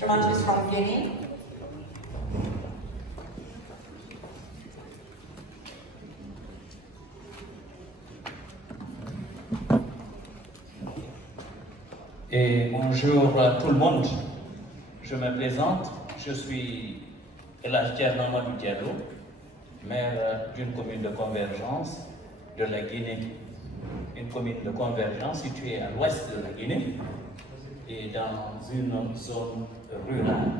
instrument is from Guinea. Et bonjour à tout le monde. Je me présente, je suis El Hadji Mamadou Diallo, maire d'une commune de Convergence de la Guinée. Une commune de Convergence située à l'ouest de la Guinée et dans une zone rurale.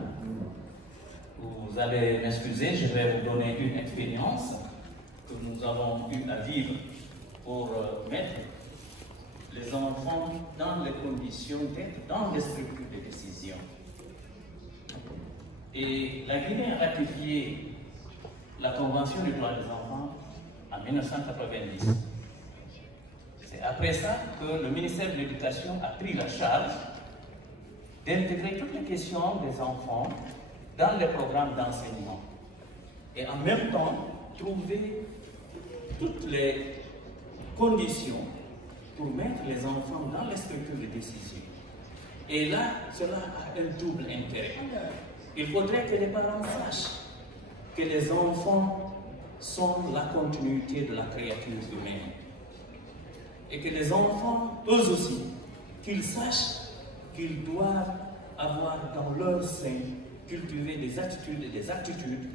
Vous allez m'excuser, je vais vous donner une expérience que nous avons eu à vivre pour mettre les enfants dans les conditions d'être dans les structures de décision. Et la Guinée a ratifié la Convention des droits des enfants en 1990. C'est après ça que le ministère de l'Éducation a pris la charge d'intégrer toutes les questions des enfants dans les programmes d'enseignement et en même temps trouver toutes les conditions pour mettre les enfants dans les structures de décision. Et là, cela a un double intérêt. Il faudrait que les parents sachent que les enfants sont la continuité de la créature humaine. Et que les enfants, eux aussi, qu'ils sachent qu'ils doivent avoir dans leur sein cultiver des attitudes et des aptitudes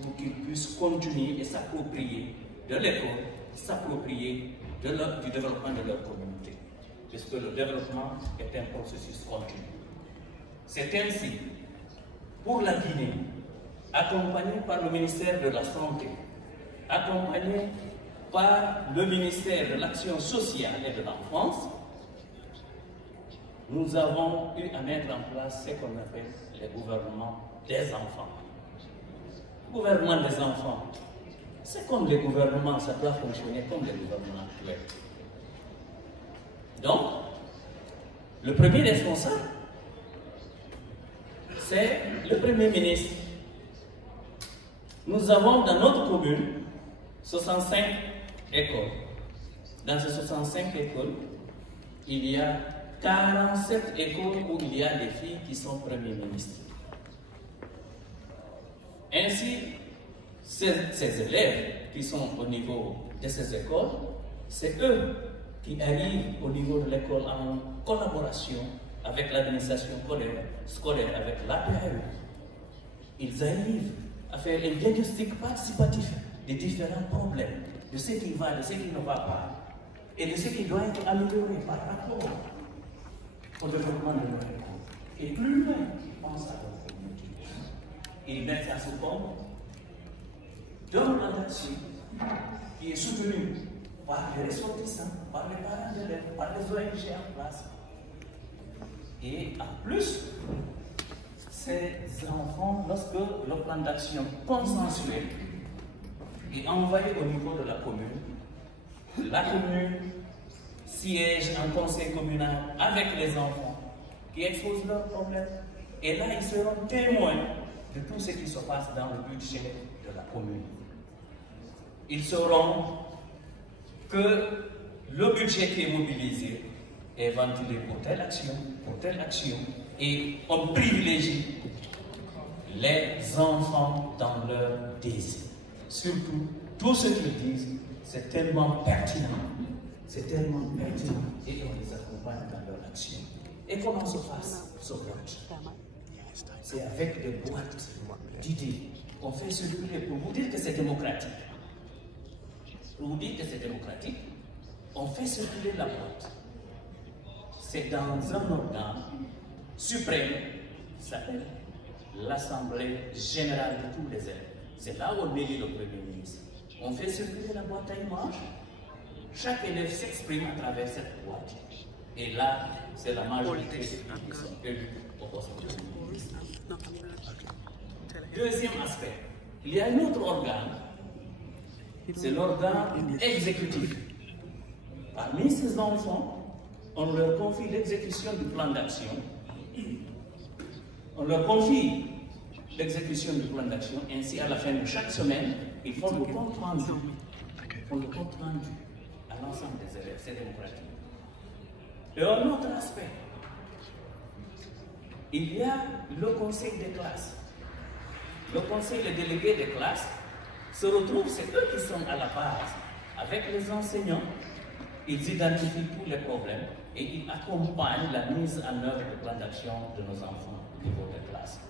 pour qu'ils puissent continuer et s'approprier de l'école, s'approprier du développement de leur communauté, puisque le développement est un processus continu. C'est ainsi, pour la Guinée, accompagné par le ministère de la Santé, accompagné par le ministère de l'Action sociale et de l'Enfance, nous avons eu à mettre en place ce qu'on appelle le gouvernement des enfants. Le gouvernement des enfants, c'est comme les gouvernements, ça doit fonctionner comme les gouvernements actuels. Donc, le premier responsable, c'est le Premier ministre. Nous avons dans notre commune 65 écoles. Dans ces 65 écoles, il y a 47 écoles où il y a des filles qui sont Premier ministres. Ainsi, ces élèves qui sont au niveau de ces écoles, c'est eux qui arrivent au niveau de l'école en collaboration avec l'administration scolaire, avec l'APAE. Ils arrivent à faire un diagnostic participatif des différents problèmes, de ce qui va, de ce qui ne va pas, et de ce qui doit être amélioré par rapport au développement de leur école. Et plus loin, ils pensent à leur communauté. Ils mettent ça sous forme d'un plan d'action qui est soutenu par les ressortissants, par les parents d'élèves, par les ONG en place. Et en plus, ces enfants, lorsque le plan d'action consensuel est envoyé au niveau de la commune siège en conseil communal avec les enfants qui exposent leurs problèmes. Et là, ils seront témoins de tout ce qui se passe dans le budget de la commune. Ils sauront que le budget qui est mobilisé est ventilé pour telle action, et on privilégie les enfants dans leur désir. Surtout, tout ce qu'ils disent, c'est tellement pertinent, et on les accompagne dans leur action. Et comment se passe ce vote? C'est avec des boîtes d'idées. On fait circuler pour vous dire que c'est démocratique. Pour vous dire que c'est démocratique, on fait circuler la boîte. C'est dans un organe suprême qui s'appelle l'Assemblée générale de tous les élèves. C'est là où on élit le Premier ministre. On fait circuler la boîte à images. Chaque élève s'exprime à travers cette boîte. Et là, c'est la majorité qui sont élus au poste de ministre. Deuxième aspect, il y a un autre organe, c'est l'organe exécutif. Parmi ces enfants, on leur confie l'exécution du plan d'action. On leur confie l'exécution du plan d'action, ainsi à la fin de chaque semaine, ils font le compte rendu. À l'ensemble des élèves, c'est démocratique. Et un autre aspect, il y a le conseil des classes. Le conseil, les délégués des classes se retrouvent, c'est eux qui sont à la base. Avec les enseignants, ils identifient tous les problèmes et ils accompagnent la mise en œuvre du plan d'action de nos enfants au niveau des classes.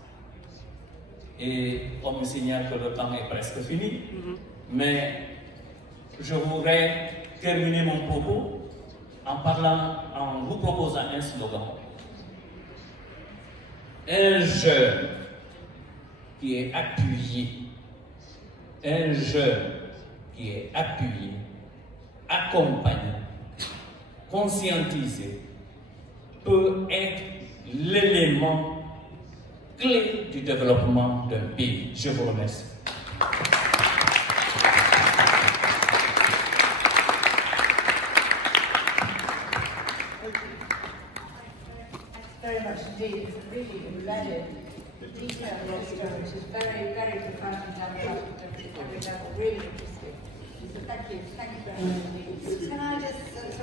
Et on me signale que le temps est presque fini, mais je voudrais terminer mon propos en vous proposant un slogan. Un jeune qui est appuyé, un jeune qui est appuyé, accompagné, conscientisé, peut être l'élément clé du développement d'un pays. Je vous remercie. Very much indeed. It's a really embedded, detailed system, which is very, very profound and down to every level. Really interesting. So thank you very much indeed. Can I just, so